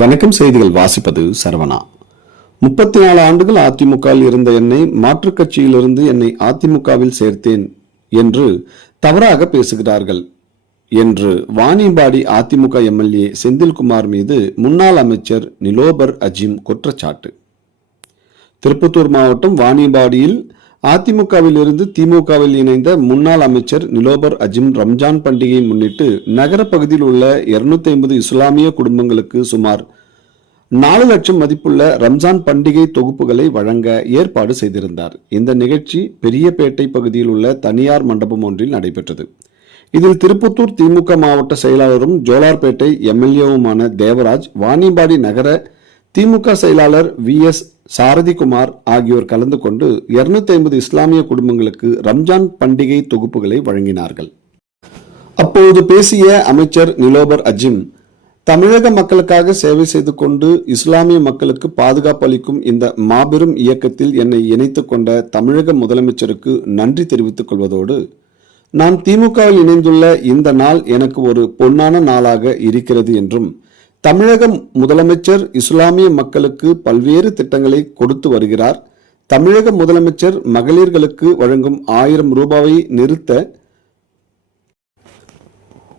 வணக்கம். செய்திகள் வாசிப்பது சரவணா. 34 ஆண்டுகள் அதிமுகவில் இருந்த என்னை மாற்றுக் கட்சியிலிருந்து என்னை அதிமுகவில் சேர்த்தேன் என்று தவறாக பேசுகிறார்கள் என்று வாணியம்பாடி அதிமுக எம்எல்ஏ செந்தில்குமார் மீது முன்னாள் அமைச்சர் நிலோபர் அஜிம் குற்றச்சாட்டு. திருப்பத்தூர் மாவட்டம் வாணியம்பாடியில் அதிமுகவில் இருந்து திமுகவில் இணைந்த முன்னாள் அமைச்சர் நிலோபர் அஜிம் ரம்ஜான் பண்டிகையை முன்னிட்டு நகர பகுதியில் உள்ள 250 இஸ்லாமிய குடும்பங்களுக்கு சுமார் 4 லட்சம் மதிப்புள்ள ரம்ஜான் பண்டிகை தொகுப்புகளை வழங்க ஏற்பாடு செய்திருந்தார். இந்த நிகழ்ச்சி பெரியபேட்டை பகுதியில் உள்ள தனியார் மண்டபம் ஒன்றில் நடைபெற்றது. இதில் திருப்பத்தூர் திமுக மாவட்ட செயலாளரும் ஜோலார்பேட்டை எம்எல்ஏவுமான தேவராஜ், வாணியம்பாடி நகர திமுக செயலாளர் VS சாரதிகுமார் ஆகியோர் கலந்து கொண்டு 250 இஸ்லாமிய குடும்பங்களுக்கு ரம்ஜான் பண்டிகை தொகுப்புகளை வழங்கினார்கள். அப்போது பேசிய அமைச்சர் நிலோபர் அஜிம், தமிழக மக்களுக்காக சேவை செய்து கொண்டு இஸ்லாமிய மக்களுக்கு பாதுகாப்பு அளிக்கும் இந்த மாபெரும் இயக்கத்தில் என்னை இணைத்துக் கொண்ட தமிழக முதலமைச்சருக்கு நன்றி தெரிவித்துக் கொள்வதோடு, நான் திமுகவில் இணைந்துள்ள இந்த நாள் எனக்கு ஒரு பொன்னான நாளாக இருக்கிறது என்றும், தமிழக முதலமைச்சர் இஸ்லாமிய மக்களுக்கு பல்வேறு திட்டங்களை கொடுத்து வருகிறார். தமிழக முதலமைச்சர் மகளிர்களுக்கு வழங்கும் 1000 ரூபாயை நிறுத்த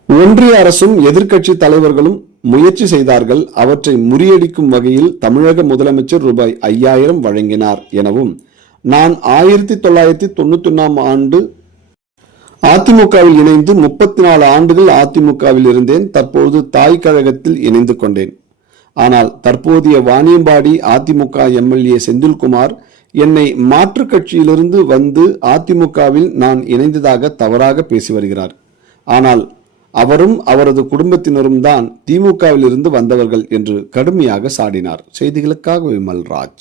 ஒன்றிய அரசும் எதிர்க்கட்சி தலைவர்களும் முயற்சி செய்தார்கள். அவற்றை முறியடிக்கும் வகையில் தமிழக முதலமைச்சர் ரூபாய் 5000 வழங்கினார் எனவும், நான் 1991 ஆண்டு அதிமுகவில் இணைந்து 34 ஆண்டுகள் அதிமுகவில் இருந்தேன். தற்போது தாய் கழகத்தில் இணைந்து கொண்டேன். ஆனால் தற்போதைய வாணியம்பாடி அதிமுக எம்எல்ஏ செந்தில்குமார் என்னை மாற்றுக் கட்சியிலிருந்து வந்து அதிமுகவில் நான் இணைந்ததாக தவறாக பேசி வருகிறார். ஆனால் அவரும் அவரது குடும்பத்தினரும் தான் திமுகவில் இருந்து வந்தவர்கள் என்று கடுமையாக சாடினார். செய்திகளுக்காக விமல் ராஜ்.